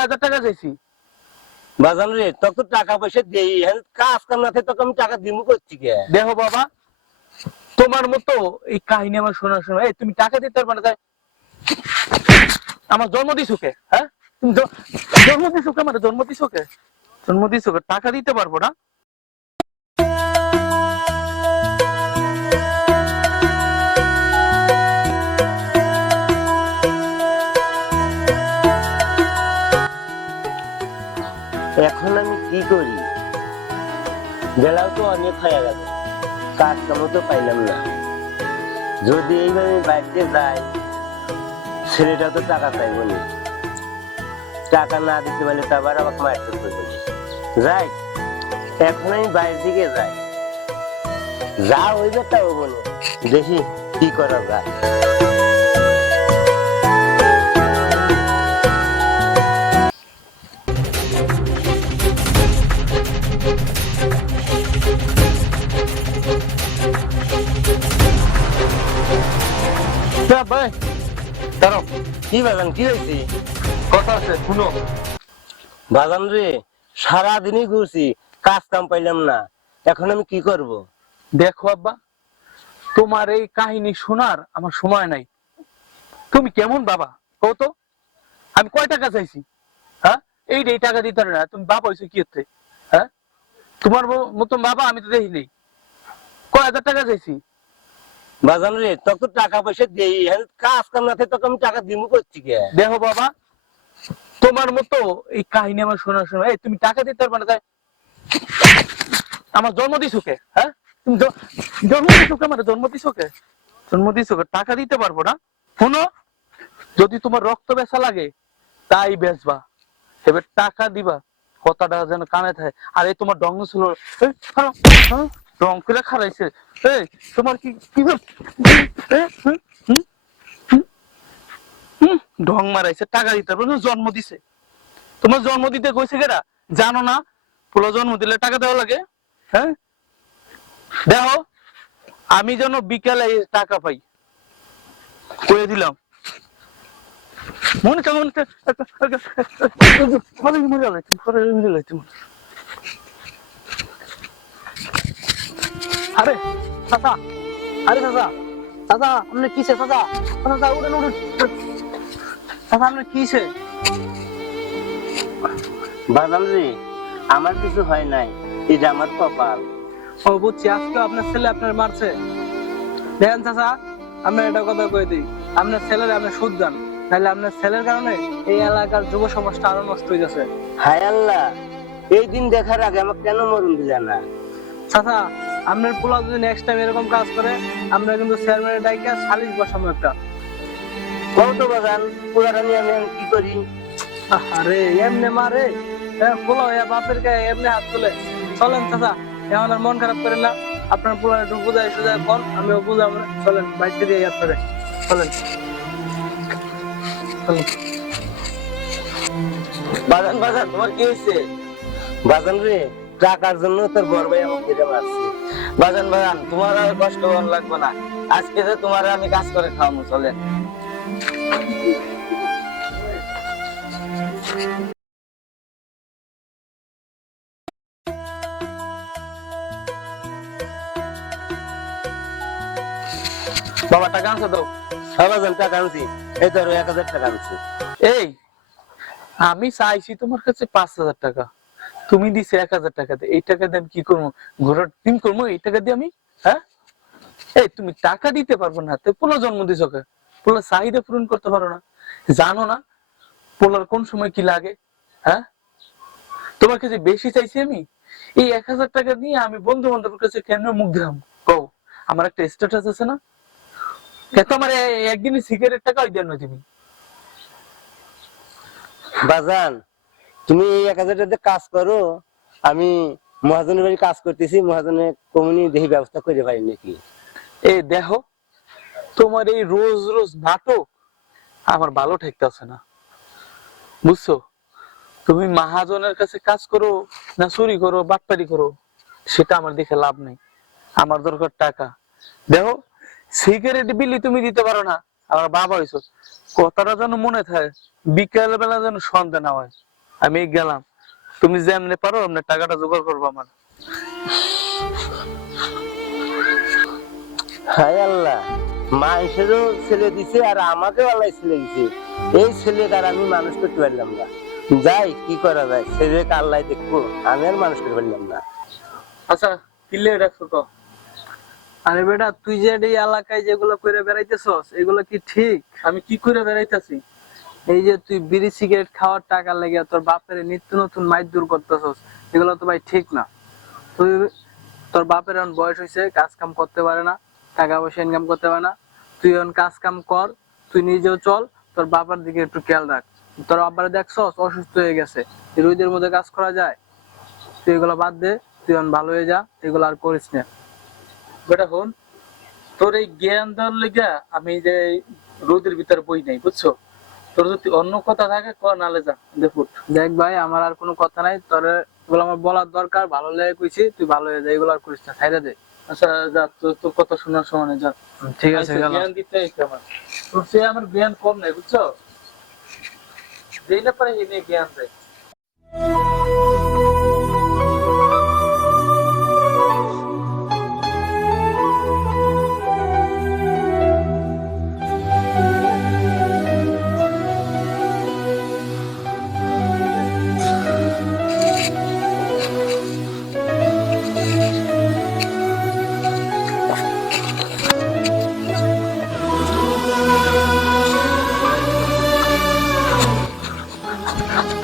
কয় হাজার টাকা চাইছি? বাজান রে তোকে তো টাকা পয়সা দেই, কাজ কাম না থাকে তোকে আমি টাকা দিমু করছি কে? দেখো বাবা, তোমার মতো এই কাহিনী আমার শোনার সময় তুমি টাকা দিতে পারবে না, তাই আমার জন্ম দিছো কে? হ্যাঁ, তুমি জন্ম দিছো কে? আমার জন্ম দিছো কে? জন্ম দিছো কে? টাকা দিতে পারবো না? এখন আমি কি করি? বেলাও তো অনেক হয়ে গেল, কাজ কামও তো পাইলাম না। যদি এইভাবে বাড়িতে যাই, ছেলেটা তো টাকা চাইবো না। টাকা না দিতে পারলে তো আবার আমাকে মারতে করবো। যাই, এখন আমি বাইরের দিকে যাই, যা হইবে তা হবো না, দেখি কি করা যায়। ভাই দাঁড়াও, কি বাজান, কি হয়েছে? কথা আছে শুনো। বাজান রে সারাদিনই ঘুরছি, কাজ কাম পাইলাম না, এখন আমি কি করব? দেখো আব্বা, তোমার এই কাহিনী শোনার আমার সময় নাই। তুমি কেমন বাবা কও তো? আমি কয় টাকা চাইছি? হ্যাঁ, এই টাকা দিতে পারে না, তুমি বাবা হয়েছো কি হচ্ছে? হ্যাঁ, তোমার মতন বাবা আমি তো দেখি নেই। কয় হাজার টাকা চাইছি? বাজান রে তোকে তো টাকা পয়সা দেই, কাজ কাম না থাকে তোকে আমি টাকা দিমু করছি কে? দেখো বাবা, তোমার মতো এই কাহিনী আমার শোনার সময় তুমি টাকা দিতে পারবে না, তাই আমার জন্ম দিছো কে? হ্যাঁ, তুমি জন্ম দিছো কে? আমার জন্ম দিছো কে? জন্ম দিছো কে? টাকা দিতে পারবো না। শোনো, যদি তোমার রক্ত বেচা লাগে তাই বেচবা, এবার টাকা দিবা। কথাটা যেন কানে থাকে। আর এই তোমার ডঙ্গ ছিল রং করে খারাইছে। এই তোমার কি কি ঢং মারাইছে, টাকা দিতে পারবো না, জন্ম দিছে। তোমার জন্ম দিতে কইছে কেরা জানো না? পুরো জন্ম দিলে টাকা দেওয়া লাগে। হ্যাঁ, দেখো আমি যেন বিকেলে টাকা পাই, করে দিলাম। মনে কেমন আরে চাচা, আরে চাচা, চাচা আপনার কিসে? চাচা চাচা উঠেন উঠেন, চাচা আপনার কিসে? বাজান রে আমার কিছু হয় নাই, এটা আমার কপাল। ও বুঝছি, আজকে আপনার ছেলে আপনার মারছে। দেখেন চাচা, আপনার একটা কথা কয়ে দিই, আপনার ছেলের আপনি সুদ দেন, নাহলে আপনার ছেলের কারণে এই এলাকার যুব সমাজটা আরো নষ্ট হয়ে যাচ্ছে। হায় আল্লাহ, এই দিন দেখার আগে আমাকে কেন মরণ দিলে না? চাচা, আপনার পোলা যদি নেক্সট টাইম এরকম কাজ করে, আমরা কিন্তু চেয়ারম্যানের ডাইকা সালিশ বসাবো একটা। কত বাজান, পুরাটা নিয়ে আমি কি করি? আরে এমনি মারে, পোলা হইয়া বাপের গায়ে এমনি হাত তুলে। চলেন চাচা, এখন আর মন খারাপ করেন না, আপনার পোলা একটু বুঝাই সুঝাই কোন, আমিও বুঝাবো না। চলেন বাইরে দিয়ে আপনারে, চলেন চলেন। বাজান বাজান তোমার কি হয়েছে? বাজান রে টাকার জন্য তোর বড় ভাই আমাকে কেটে মারছে। বাজান বাজান তোমার আর কষ্ট করা লাগবে না, আজকে যে তোমার আমি কাজ করে খাওয়াবো, চলেন। বাবা টাকা আনছো তো? হ্যাঁ বাজান টাকা আনছি, এই ধরো 1000 টাকা আনছি। এই আমি চাইছি তোমার কাছে 5000 টাকা, তুমি দিছে 1000 টাকা। এই টাকা দিয়ে আমি কি করবো? ঘোরার টিম করবো এই টাকা দিয়ে আমি? হ্যাঁ, এই তুমি টাকা দিতে পারবো না, তো পোলা জন্ম দিছো কে? পোলার চাহিদা পূরণ করতে পারো না? জানো না পোলার কোন সময় কি লাগে? হ্যাঁ, তোমার কাছে বেশি চাইছি আমি? এই 1000 টাকা নিয়ে আমি বন্ধু বান্ধবের কাছে কেন মুখ দিলাম কও? আমার একটা স্ট্যাটাস আছে না? কেন আমার একদিনই সিগারেট টাকা ওই দেন না তুমি? বাজান তুমি এই 1000 টাকা কাজ করো, আমি মহাজনের বাড়ি কাজ করতেছি, মহাজনের কমিউনি দেখি ব্যবস্থা করে পারি নাকি। এই দেখো, তোমার এই রোজ রোজ নাটক আমার ভালো ঠেকতেছে না, বুঝছো? তুমি মহাজনের কাছে কাজ করো না চুরি করো বাটপারি করো, সেটা আমার দেখে লাভ নেই। আমার দরকার টাকা। দেখো, সিগারেট বিলি তুমি দিতে পারো না, আমার বাবা হইছো, কথাটা যেন মনে থাকে, বিকেল বেলা যেন সন্ধ্যা না হয়। আমি গেলাম, তুমি যেমনে পারো এমনি টাকাটা জোগাড় করবো আমার। হায় আল্লাহ, মা এসেও ছেলে দিছে আর আমাকেও আল্লাহ ছেলে দিছে। এই ছেলেকে আর আমি মানুষ করতে পারলাম না। যাই কি করা যায়, ছেলেকে আল্লাহ দেখবো, আমি আর মানুষ করতে পারলাম না। আচ্ছা কিলে রাখছো তো? আরে বেটা, তুই যে এই এলাকায় যেগুলো করে বেড়াইতেছস এগুলো কি ঠিক? আমি কি করে বেড়াইতেছি? এই যে তুই বিড়ি সিগারেট খাওয়ার টাকা লেগে তোর বাপের নিত্য নতুন মাইর করতেছস, এগুলো তো ভাই ঠিক না। তুই, তোর বাপের এখন বয়স হয়েছে, কাজ কাম করতে পারে না, টাকা পয়সা ইনকাম করতে পারে না। তুই এখন কাজ কাম কর, তুই নিজেও চল, তোর বাবার দিকে একটু খেয়াল রাখ। তোর বাবার দেখছস অসুস্থ হয়ে গেছে, এই রোদের মধ্যে কাজ করা যায়? তুই এগুলো বাদ দে, তুই এখন ভালো হয়ে যা, এগুলো আর করিস না। বেটা হন, তোর এই জ্ঞান দেওয়ার লেগে আমি যে রোদের ভিতরে বই নাই, বুঝছো? তোর যদি অন্য কথা থাকে ক, নালে যা দেখুট। দেখ ভাই, আমার আর কোনো কথা নাই, তোর এগুলো আমার বলার দরকার, ভালো লেগে কইছি, তুই ভালো হয়ে যা, এগুলো আর করিস না, ছাইড়া দে। আচ্ছা যা, তোর কথা শোনার সময় নেই, যা। ঠিক আছে, আচ্ছা, গেলাম। জ্ঞান দিতে হইছে আমার, তোর সে আমার জ্ঞান কম নাই, বুঝছো? যেই না পারে এই নিয়ে জ্ঞান দেয়।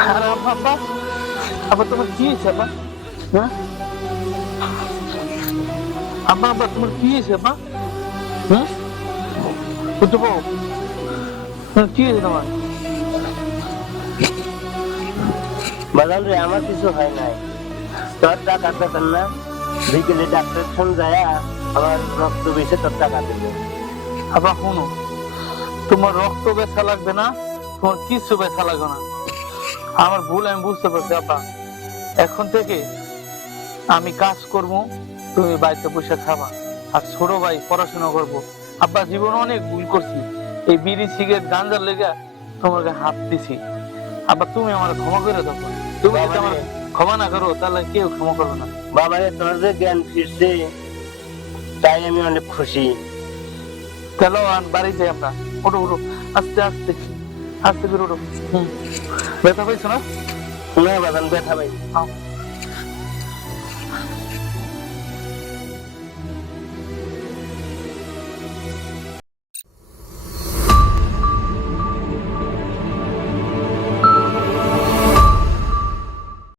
আরে আব্বা, আব্বা তোমার কি হয়েছে আব্বা? হ্যাঁ আব্বা, আব্বা তোমার কি হয়েছে আব্বা? হ্যাঁ বুঝতে পারো, কি হয়েছে তোমার? বাজান রে, আমার কিছু হয় নাই। তোর টাকা পেতেন না, বিকেলে ডাক্তার ফোন যায়, আমার রক্ত বেশি, তোর টাকা দেবে। আব্বা শোনো, তোমার রক্ত ব্যথা লাগবে না, তোমার কিছু ব্যথা লাগবে না। আমার ভুল আমি বুঝতে পারছি আব্বা। এখন থেকে আমি কাজ করব, তুমি বাড়িতে বসে খাবা, আর ছোট ভাই পড়াশোনা করব। আব্বা জীবনে অনেক ভুল করছি, এই বিড়ি সিগারেট গাঁজার লেগে তোমাকে হাত দিছি। আব্বা তুমি আমার ক্ষমা করে দাও। তুমি যদি আমার ক্ষমা না করো তাহলে কেউ ক্ষমা করবে না। বাবা রে, তোর যে জ্ঞান ফিরছে তাই আমি অনেক খুশি। চলো বাড়ি যাই আমরা। ওঠো ওঠো, আস্তে আস্তে আস্তে করে ওঠো। ব্যথা পাইছো না? না বাজান, ব্যথা পাই। আও।